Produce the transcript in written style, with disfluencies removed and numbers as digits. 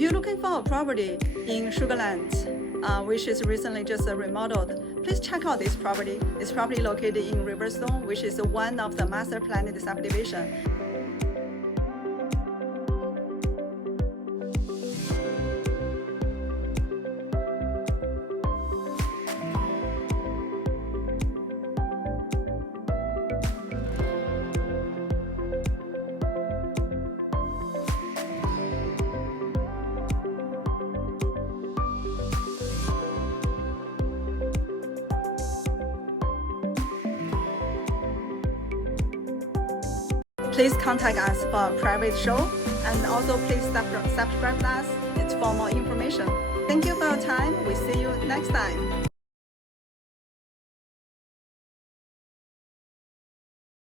If you're looking for a property in Sugar Land, which is recently just remodeled, please check out this property. It's property located in Riverstone, which is one of the master planned subdivision. Please contact us for a private show, and also please subscribe us for more information. Thank you for your time. We see you next time.